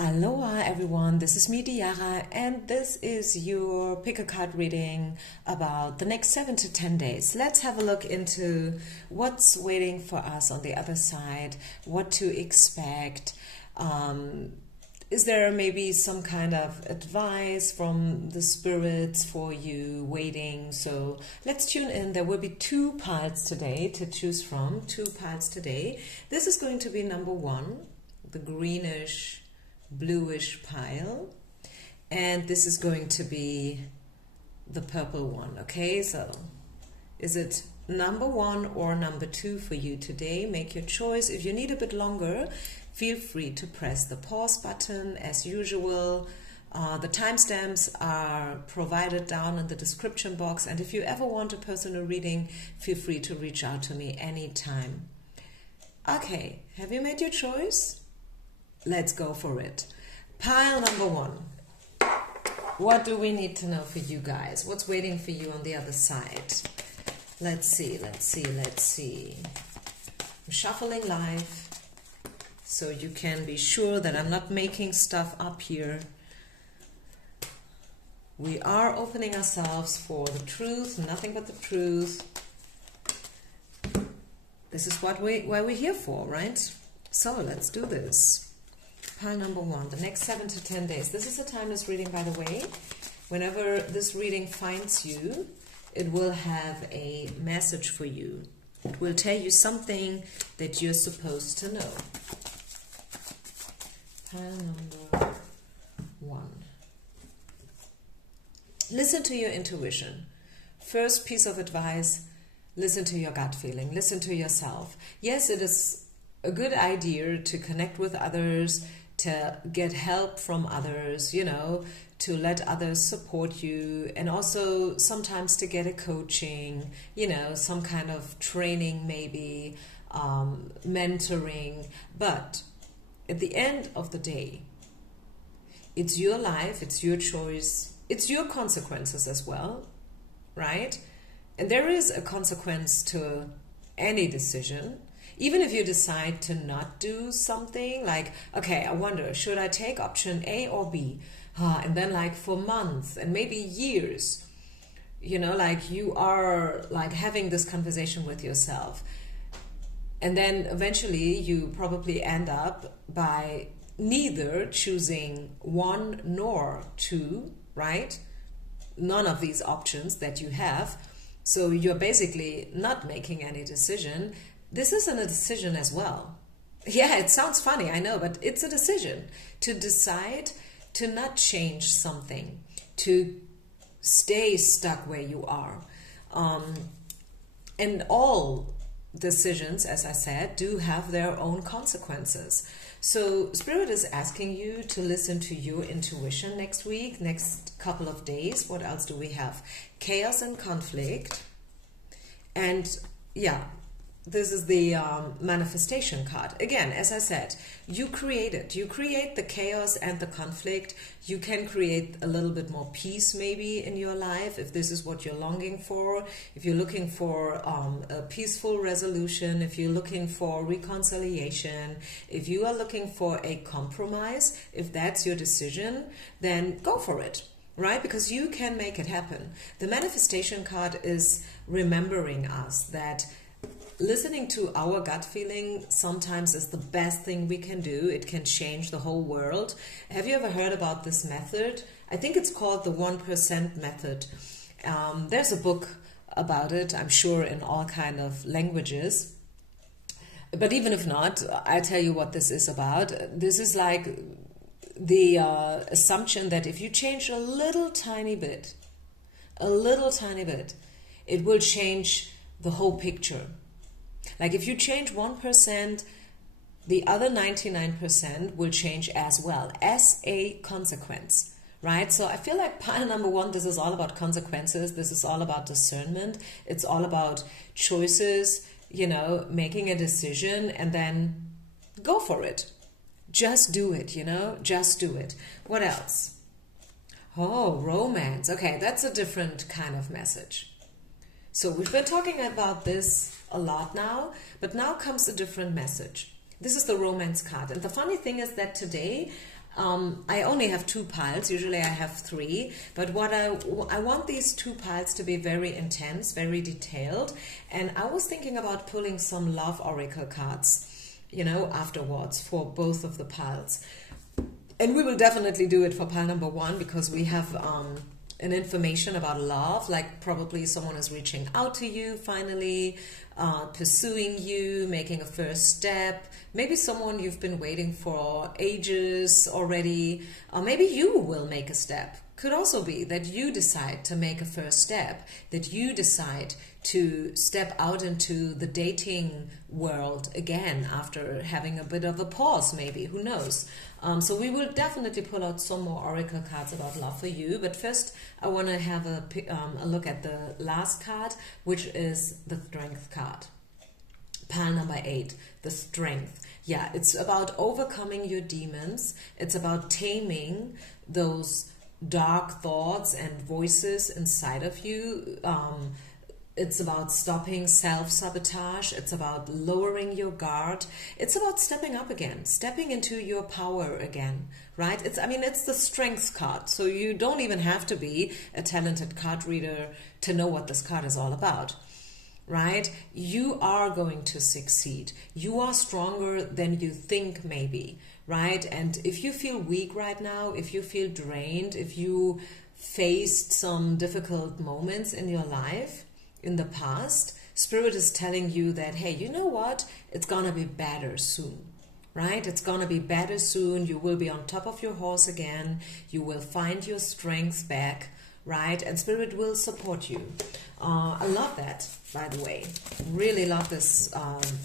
Aloha everyone, this is me Diara, and this is your pick a card reading about the next 7 to 10 days. Let's have a look into what's waiting for us on the other side, what to expect. Is there maybe some kind of advice from the spirits for you waiting? So let's tune in. There will be 2 piles today to choose from, 2 piles today. This is going to be number 1, the greenish bluish pile, and this is going to be the purple one. Okay, so is it number 1 or number 2 for you today? Make your choice. If you need a bit longer, feel free to press the pause button as usual. The timestamps are provided down in the description box, and if you ever want a personal reading, feel free to reach out to me anytime. Okay, have you made your choice? Let's go for it. Pile number 1. What do we need to know for you guys? What's waiting for you on the other side? Let's see. I'm shuffling live, so you can be sure that I'm not making stuff up here. We are opening ourselves for the truth, nothing but the truth. This is what we're here for, right? So let's do this. Pile number 1, the next 7 to 10 days. This is a timeless reading, by the way. Whenever this reading finds you, it will have a message for you. It will tell you something that you're supposed to know. Pile number 1. Listen to your intuition. First piece of advice, listen to your gut feeling. Listen to yourself. Yes, it is a good idea to connect with others, to get help from others, you know, to let others support you, and also sometimes to get a coaching, you know, some kind of training maybe, mentoring. But at the end of the day, it's your life, it's your choice, it's your consequences as well, right? And there is a consequence to any decision. Even if you decide to not do something, like, okay, I wonder, should I take option A or B? And then like for months and maybe years, you know, like you are like having this conversation with yourself. And then eventually you probably end up by neither choosing 1 nor 2, right? None of these options that you have. So you're basically not making any decision. This isn't a decision as well. Yeah, it sounds funny, I know, but it's a decision to decide to not change something, to stay stuck where you are. And all decisions, as I said, do have their own consequences. So Spirit is asking you to listen to your intuition next week, next couple of days. What else do we have? Chaos and conflict. And yeah, this is the manifestation card. Again, as I said, you create it. You create the chaos and the conflict. You can create a little bit more peace maybe in your life if this is what you're longing for. If you're looking for a peaceful resolution, if you're looking for reconciliation, if you are looking for a compromise, if that's your decision, then go for it. Right? Because you can make it happen. The manifestation card is remembering us that listening to our gut feeling sometimes is the best thing we can do. It can change the whole world. Have you ever heard about this method? I think it's called the 1% method. There's a book about it, I'm sure, in all kind of languages. But even if not, I tell you what this is about. This is like the assumption that if you change a little tiny bit, it will change the whole picture. Like if you change 1%, the other 99% will change as well, as a consequence, right? So I feel like pile number 1, this is all about consequences. This is all about discernment. It's all about choices, you know, making a decision and then go for it. Just do it, you know, just do it. What else? Oh, romance. Okay, that's a different kind of message. So we've been talking about this a lot now, but now comes a different message. This is the romance card. And the funny thing is that today I only have 2 piles. Usually I have 3. But what I want these 2 piles to be very intense, very detailed. And I was thinking about pulling some love oracle cards, you know, afterwards for both of the piles. And we will definitely do it for pile number 1 because we have an information about love, like probably someone is reaching out to you finally, pursuing you, making a first step. Maybe someone you've been waiting for ages already, or maybe you will make a step. Could also be that you decide to make a first step, that you decide to step out into the dating world again after having a bit of a pause, maybe, who knows. So we will definitely pull out some more oracle cards about love for you. But first, I want to have a look at the last card, which is the Strength card. Pile number 8, the Strength. Yeah, it's about overcoming your demons. It's about taming those dark thoughts and voices inside of you. It's about stopping self-sabotage. It's about lowering your guard. It's about stepping up again, stepping into your power again, right? It's the Strength card. So you don't even have to be a talented card reader to know what this card is all about, right? You are going to succeed. You are stronger than you think, maybe, right? And if you feel weak right now, if you feel drained, if you faced some difficult moments in your life, in the past, Spirit is telling you that, hey, you know what? It's gonna be better soon, right? It's gonna be better soon. You will be on top of your horse again. You will find your strength back, right? And Spirit will support you. I love that, by the way. Really love this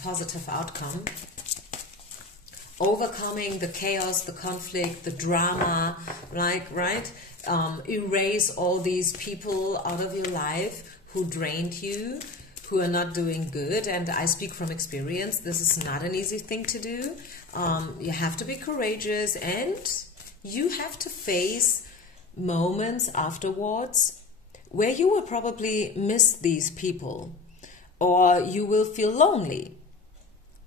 positive outcome. Overcoming the chaos, the conflict, the drama, like, right? Erase all these people out of your life who drained you, who are not doing good. And I speak from experience. This is not an easy thing to do. You have to be courageous, and you have to face moments afterwards where you will probably miss these people, or you will feel lonely.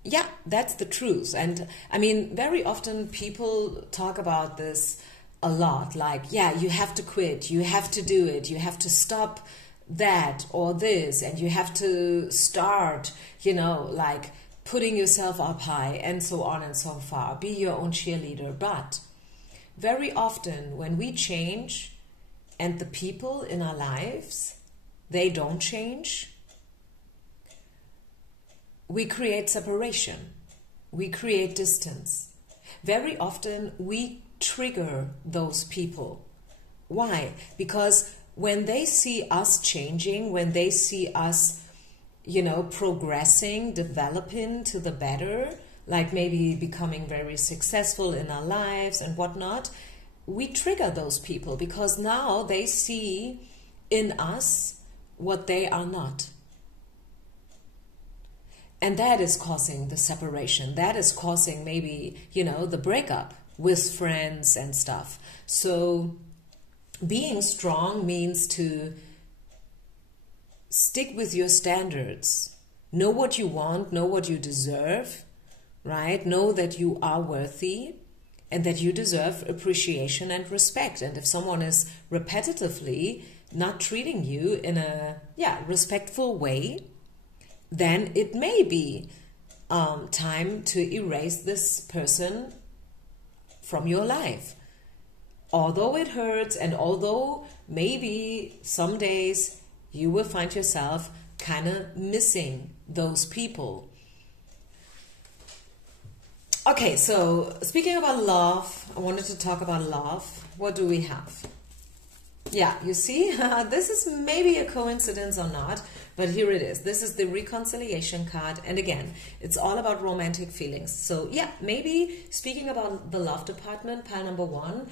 Yeah, that's the truth. And I mean, very often people talk about this a lot, like, yeah, you have to quit, you have to do it, you have to stop that or this, and you have to start, you know, like putting yourself up high, and so on and so far. Be your own cheerleader. But very often when we change and the people in our lives, they don't change, we create separation, we create distance. Very often we trigger those people. Why? Because when they see us changing, when they see us, you know, progressing, developing to the better, like maybe becoming very successful in our lives and whatnot, we trigger those people because now they see in us what they are not. And that is causing the separation. That is causing maybe, you know, the breakup with friends and stuff. So being strong means to stick with your standards. Know what you want, know what you deserve, right? Know that you are worthy and that you deserve appreciation and respect. And if someone is repetitively not treating you in a respectful way, then it may be time to erase this person from your life. Although it hurts, and although maybe some days you will find yourself kind of missing those people. Okay, so speaking about love, I wanted to talk about love. What do we have? Yeah, you see, this is maybe a coincidence or not, but here it is. This is the reconciliation card. And again, it's all about romantic feelings. So yeah, maybe speaking about the love department, pile number 1,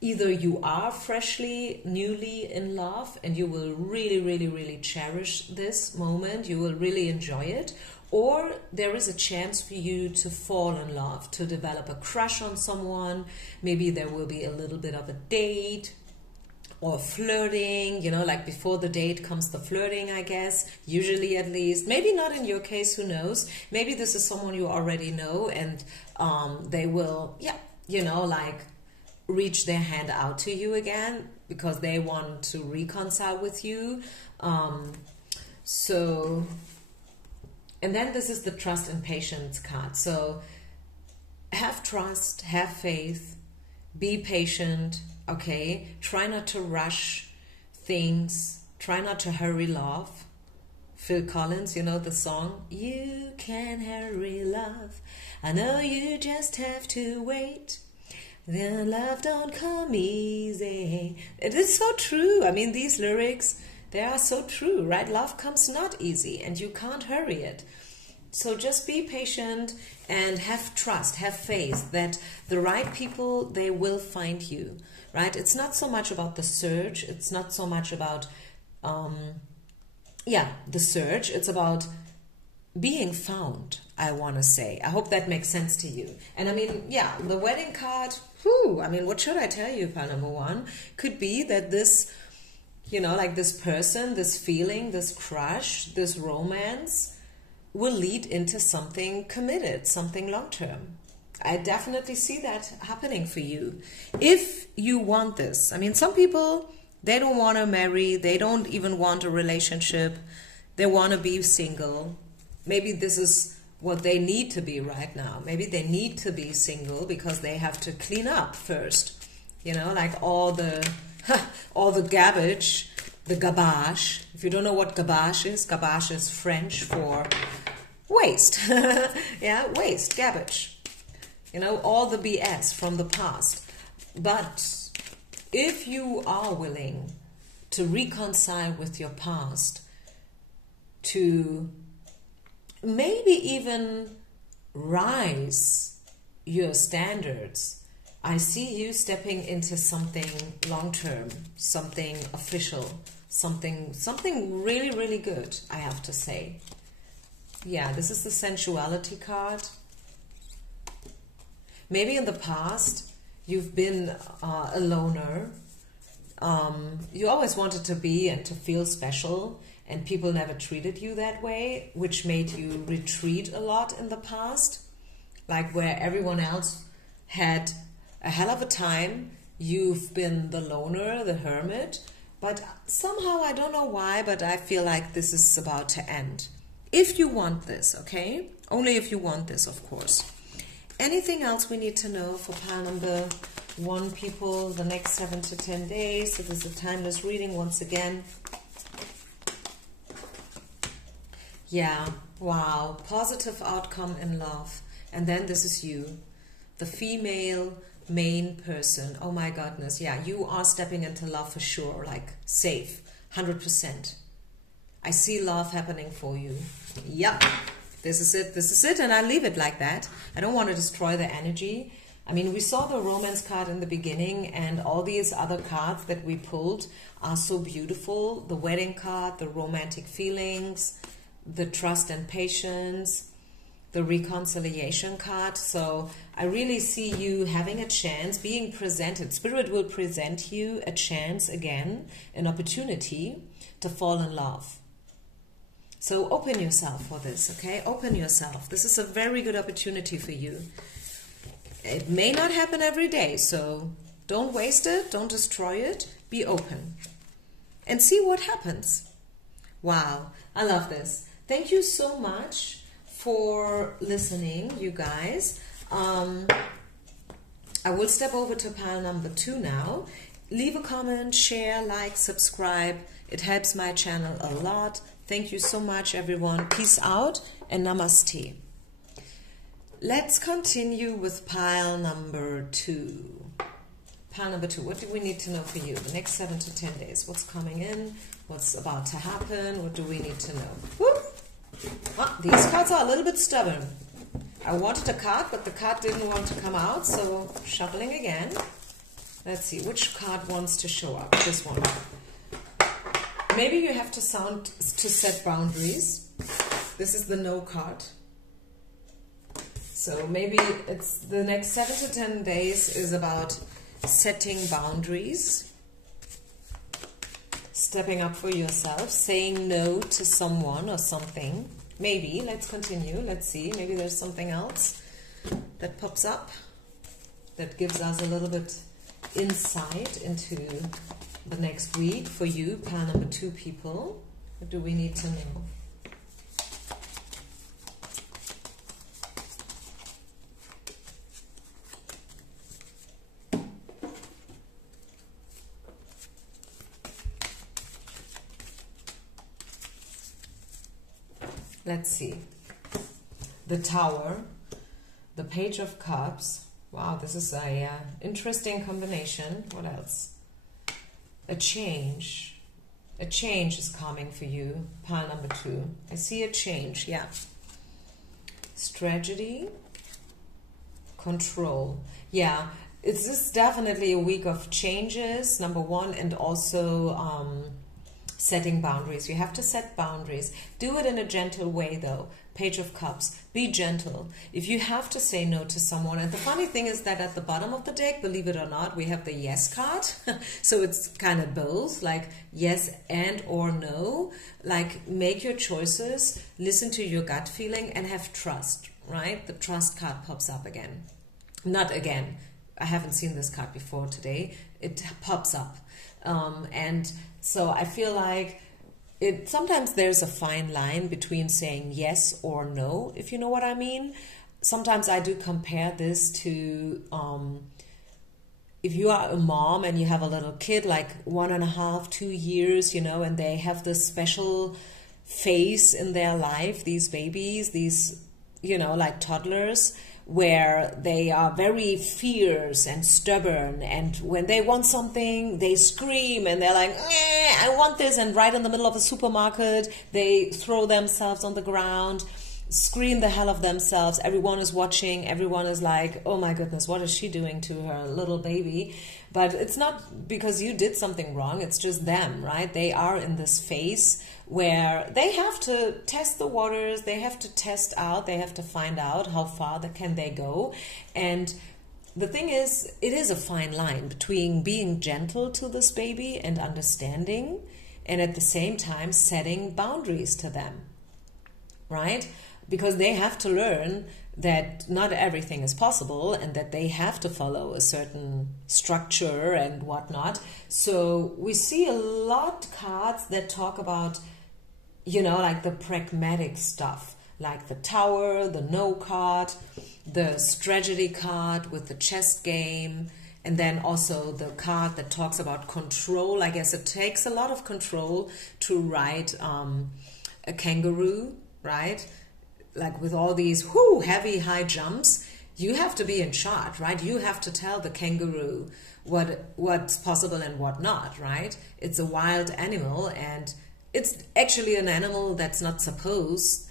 either you are freshly, newly in love and you will really, really, really cherish this moment. You will really enjoy it. Or there is a chance for you to fall in love, to develop a crush on someone. Maybe there will be a little bit of a date or flirting, you know, like before the date comes the flirting, I guess, usually at least. Maybe not in your case, who knows? Maybe this is someone you already know and they will, yeah, you know, like reach their hand out to you again because they want to reconcile with you. So, and then this is the trust and patience card. So have trust, have faith, be patient, okay? Try not to rush things. Try not to hurry love. Phil Collins, you know the song? You can hurry love. I know you just have to wait. The love don't come easy. It is so true. I mean, these lyrics, they are so true, right? Love comes not easy and you can't hurry it. So just be patient and have trust, have faith that the right people, they will find you, right? It's not so much about the search. It's not so much about, the search. It's about being found, I want to say. I hope that makes sense to you. And I mean, yeah, the wedding card, I mean, what should I tell you, pile number one? Could be that this, you know, like this person, this feeling, this crush, this romance will lead into something committed, something long-term. I definitely see that happening for you. If you want this, I mean, some people, they don't want to marry, they don't even want a relationship, they want to be single. Maybe this is what they need to be right now. Maybe they need to be single because they have to clean up first. You know, like all the garbage, the garbage. If you don't know what garbage is French for waste. Yeah, waste, garbage. You know, all the BS from the past. But if you are willing to reconcile with your past, to maybe even rise your standards, I see you stepping into something long-term, something official, something really, really good, I have to say. Yeah, this is the sensuality card. Maybe in the past, you've been a loner. You always wanted to be and to feel special, and people never treated you that way, which made you retreat a lot in the past. Like where everyone else had a hell of a time, you've been the loner, the hermit. But somehow, I don't know why, but I feel like this is about to end. If you want this, okay? Only if you want this, of course. Anything else we need to know for pile number one, people, the next 7 to 10 days? So this is a timeless reading once again. Yeah, wow, positive outcome in love. And then this is you, the female main person. Oh my goodness, yeah, you are stepping into love for sure, like safe, 100%. I see love happening for you. Yeah, this is it, and I leave it like that. I don't want to destroy the energy. I mean, we saw the romance card in the beginning, and all these other cards that we pulled are so beautiful. The wedding card, the romantic feelings, the trust and patience, the reconciliation card. So I really see you having a chance, being presented. Spirit will present you a chance again, an opportunity to fall in love. So open yourself for this, okay? Open yourself. This is a very good opportunity for you. It may not happen every day, so don't waste it, don't destroy it. Be open and see what happens. Wow, I love this. Thank you so much for listening, you guys. I will step over to pile number 2 now. Leave a comment, share, like, subscribe. It helps my channel a lot. Thank you so much, everyone. Peace out and namaste. Let's continue with pile number 2. Pile number 2. What do we need to know for you? The next 7 to 10 days. What's coming in? What's about to happen? What do we need to know? Whoop. Ah, these cards are a little bit stubborn. I wanted a card, but the card didn't want to come out, so shuffling again. Let's see, which card wants to show up? This one. Maybe you have to set boundaries. This is the no card. So maybe it's the next 7 to 10 days is about setting boundaries, stepping up for yourself, saying no to someone or something. Maybe, let's continue, let's see, maybe there's something else that pops up that gives us a little bit insight into the next week for you, pile number 2 people. What do we need to know? Let's see. The Tower, the Page of Cups. Wow, this is a interesting combination. What else? A change. A change is coming for you, pile number 2. I see a change, yeah. Strategy, control. Yeah, it's just definitely a week of changes, number 1, and also setting boundaries. You have to set boundaries. Do it in a gentle way though. Page of Cups. Be gentle. If you have to say no to someone, and the funny thing is that at the bottom of the deck, believe it or not, we have the yes card. So it's kind of both, like yes and or no. Like make your choices, listen to your gut feeling, and have trust, right? The trust card pops up again. Not again. I haven't seen this card before today. It pops up. And so I feel like sometimes there's a fine line between saying yes or no, if you know what I mean. Sometimes I do compare this to if you are a mom and you have a little kid, like 1.5, 2 years, you know, and they have this special phase in their life, these babies, these, you know, like toddlers, where they are very fierce and stubborn, and when they want something they scream and they're like, I want this, and right in the middle of a supermarket they throw themselves on the ground, scream the hell of themselves, everyone is watching, everyone is like, oh my goodness, what is she doing to her little baby? But it's not because you did something wrong, it's just them, right? They are in this phase where they have to test the waters, they have to test out, they have to find out how far can they go. And the thing is, it is a fine line between being gentle to this baby and understanding, and at the same time setting boundaries to them, right? Because they have to learn that not everything is possible and that they have to follow a certain structure and whatnot. So we see a lot of cards that talk about, you know, like the pragmatic stuff, like the Tower, the No card, the Strategy card with the chess game, and then also the card that talks about control. I guess it takes a lot of control to ride a kangaroo, right? Like with all these heavy high jumps, you have to be in charge, right? You have to tell the kangaroo what's possible and what not, right? It's a wild animal, and it's actually an animal that's not supposed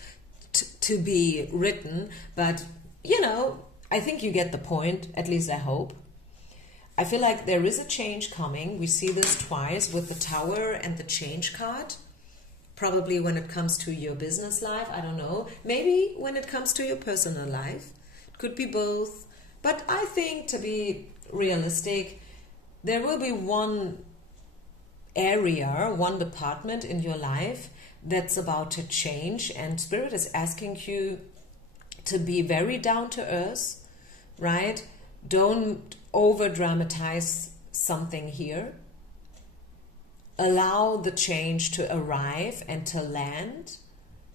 to be ridden, but you know, I think you get the point, at least I hope. I feel like there is a change coming. We see this twice with the Tower and the Change card. Probably when it comes to your business life, I don't know. Maybe when it comes to your personal life. It could be both. But I think, to be realistic, there will be one area, one department in your life that's about to change, and Spirit is asking you to be very down to earth, right? Don't over dramatize something here. Allow the change to arrive and to land.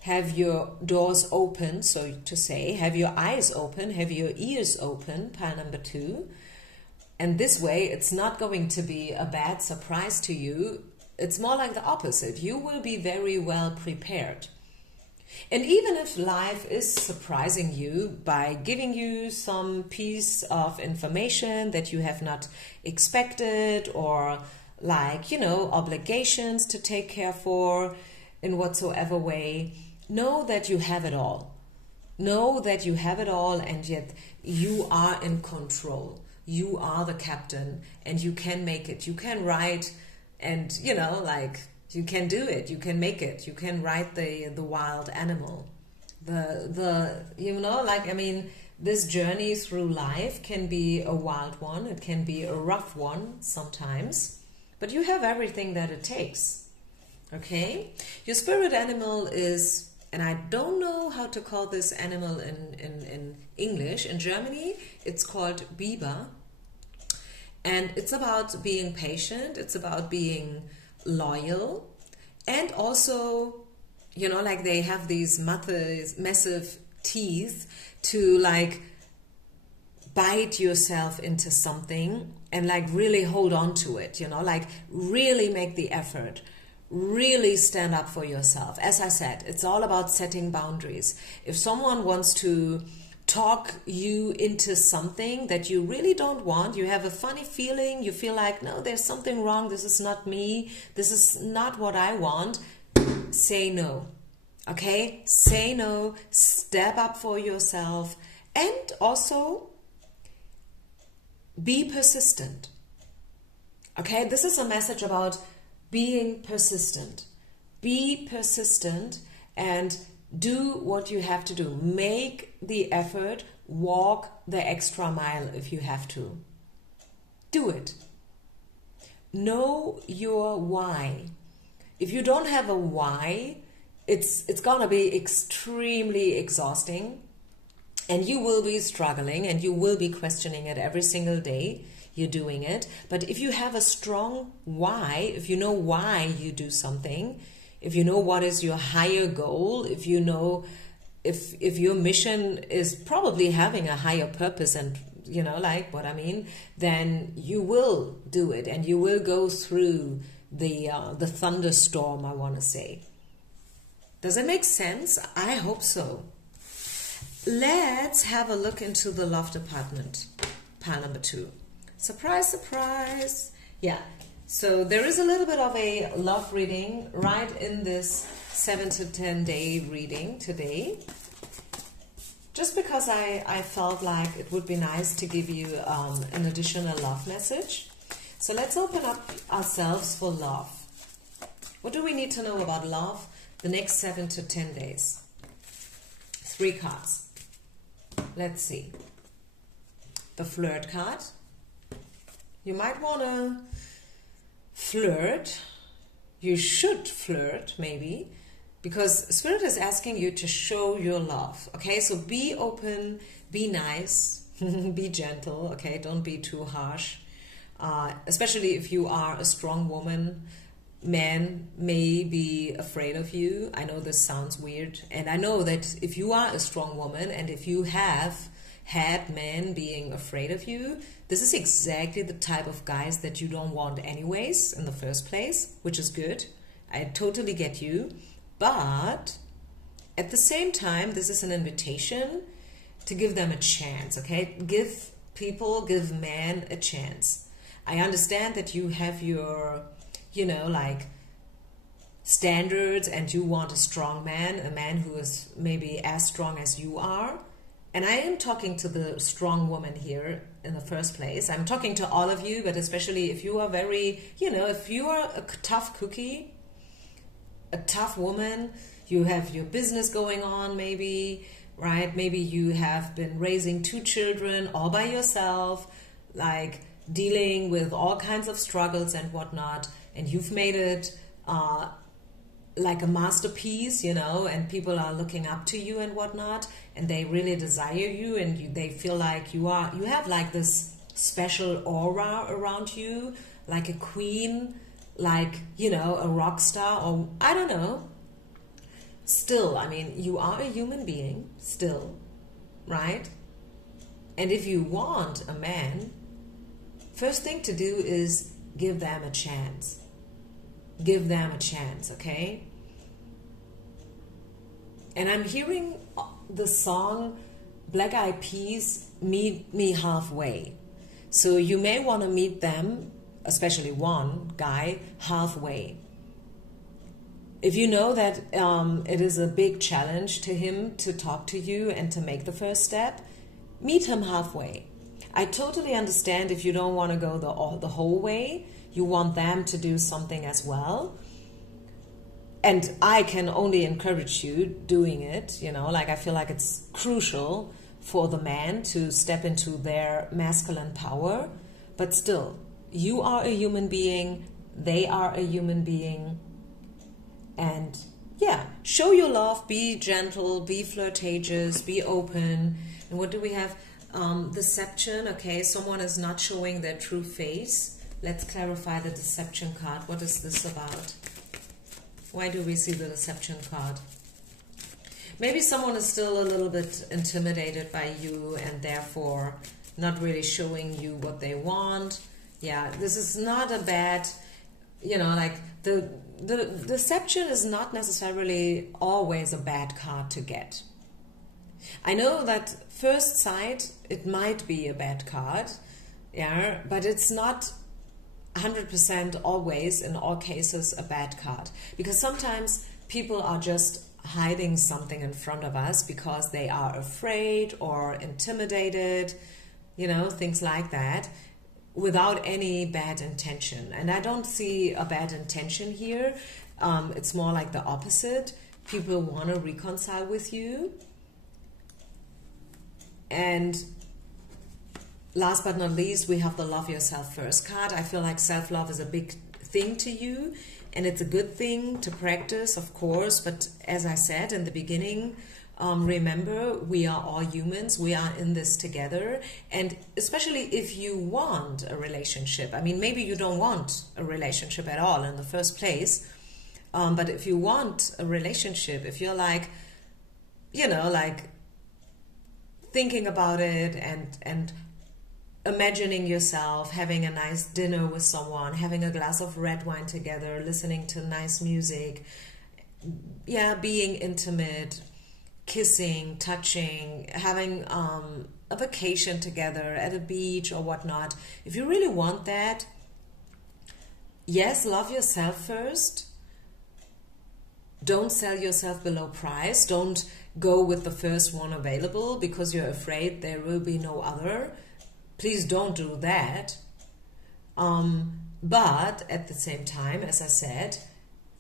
Have your doors open, so to say. Have your eyes open, have your ears open, pile number 2. And this way, it's not going to be a bad surprise to you. It's more like the opposite. You will be very well prepared. And even if life is surprising you by giving you some piece of information that you have not expected, or like, you know, obligations to take care for in whatsoever way, know that you have it all. Know that you have it all, and yet you are in control. You are the captain, and you can make it. You can ride, and, you know, like, you can do it. You can make it. You can ride the wild animal. You know, like, I mean, this journey through life can be a wild one. It can be a rough one sometimes. But you have everything that it takes. Okay? Your spirit animal is, and I don't know how to call this animal in English. In Germany, it's called Biber. And it's about being patient, it's about being loyal, and also, you know, like they have these massive teeth to like bite yourself into something and like really hold on to it, you know, like really make the effort, really stand up for yourself. As I said, it's all about setting boundaries. If someone wants to talk you into something that you really don't want, you have a funny feeling, you feel like, no, there's something wrong, this is not me, this is not what I want, say no. Okay? Say no, step up for yourself, and also be persistent. Okay? This is a message about being persistent. Be persistent and do what you have to do. Make the effort. Walk the extra mile if you have to. Do it. Know your why. If you don't have a why, it's going to be extremely exhausting, and you will be struggling and you will be questioning it every single day you're doing it. But if you have a strong why, if you know why you do something, if you know what is your higher goal, if you know if your mission is probably having a higher purpose, and you know, like what I mean, then you will do it and you will go through the thunderstorm, I want to say. Does it make sense? I hope so. Let's have a look into the love department, pile number 2. Surprise, surprise. Yeah. So there is a little bit of a love reading right in this 7 to 10 day reading today. Just because I felt like it would be nice to give you an additional love message. So let's open up ourselves for love. What do we need to know about love the next 7 to 10 days? 3 cards. Let's see. The flirt card. You might want to flirt. You should flirt, maybe, because Spirit is asking you to show your love. Okay, so be open, be nice, be gentle. Okay, don't be too harsh. Especially if you are a strong woman, men may be afraid of you. I know this sounds weird, and I know that if you are a strong woman and if you have had men being afraid of you, this is exactly the type of guys that you don't want anyways in the first place, which is good. I totally get you. But at the same time, this is an invitation to give them a chance, okay? Give men a chance. I understand that you have your, you know, like standards, and you want a strong man, a man who is maybe as strong as you are. And I am talking to the strong woman here in the first place. I'm talking to all of you, but especially if you are very, you know, if you are a tough cookie, a tough woman, you have your business going on maybe, right? Maybe you have been raising 2 children all by yourself, like dealing with all kinds of struggles and whatnot, and you've made it like a masterpiece, you know, and people are looking up to you and whatnot, and they really desire you, and they feel like you have like this special aura around you, like a queen, like, you know, a rock star, or I don't know. Still, I mean, you are a human being still, right? And if you want a man, first thing to do is give them a chance. Give them a chance, okay? And I'm hearing the song Black Eyed Peas, Meet Me Halfway. So you may want to meet them, especially one guy, halfway. If you know that it is a big challenge to him to talk to you and to make the first step, meet him halfway. I totally understand if you don't want to go the whole way. You want them to do something as well. And I can only encourage you doing it, you know, like I feel like it's crucial for the man to step into their masculine power. But still, you are a human being, they are a human being. And yeah, show your love, be gentle, be flirtatious, be open. And what do we have? Deception, okay, someone is not showing their true face. Let's clarify the deception card. What is this about? Why do we see the deception card? Maybe someone is still a little bit intimidated by you and therefore not really showing you what they want. Yeah, this is not a bad, like the deception is not necessarily always a bad card to get. I know that first sight it might be a bad card, yeah, but it's not 100% always in all cases a bad card, because sometimes people are just hiding something in front of us because they are afraid or intimidated, things like that, without any bad intention. And I don't see a bad intention here. It's more like the opposite. People want to reconcile with you. And last but not least, we have the Love Yourself First card. I feel like self-love is a big thing to you, and it's a good thing to practice, of course. But as I said in the beginning, remember, we are all humans. We are in this together. And especially if you want a relationship, I mean, maybe you don't want a relationship at all in the first place. But if you want a relationship, if you're like, thinking about it and imagining yourself having a nice dinner with someone, having a glass of red wine together, listening to nice music, being intimate, kissing, touching, having a vacation together at a beach or whatnot. If you really want that, yes, love yourself first. Don't sell yourself below price. Don't go with the first one available because you're afraid there will be no other. Please don't do that. But at the same time, as I said,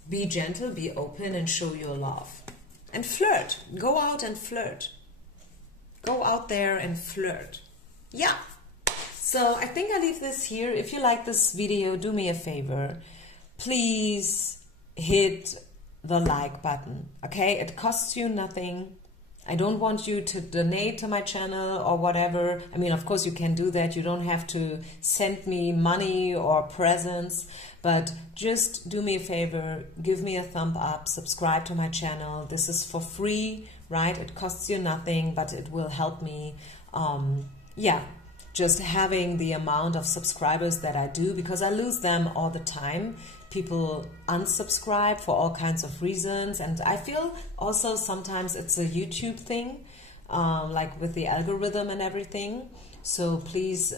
be gentle, be open, and show your love. And flirt. Go out and flirt. Go out there and flirt. Yeah. So I think I leave this here. If you like this video, do me a favor. Please hit the like button. Okay? It costs you nothing. I don't want you to donate to my channel or whatever. I mean, of course you can do that. You don't have to send me money or presents, but just do me a favor, give me a thumb up, subscribe to my channel. This is for free, right? It costs you nothing, but it will help me. Just having the amount of subscribers that I do, because I lose them all the time. People unsubscribe for all kinds of reasons, and I feel also sometimes it's a YouTube thing, like with the algorithm and everything. So please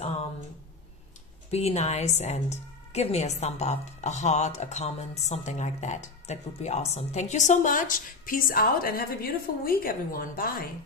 be nice and give me a thumb up, a heart, a comment, something like that. That would be awesome. Thank you so much. Peace out and have a beautiful week, everyone. Bye.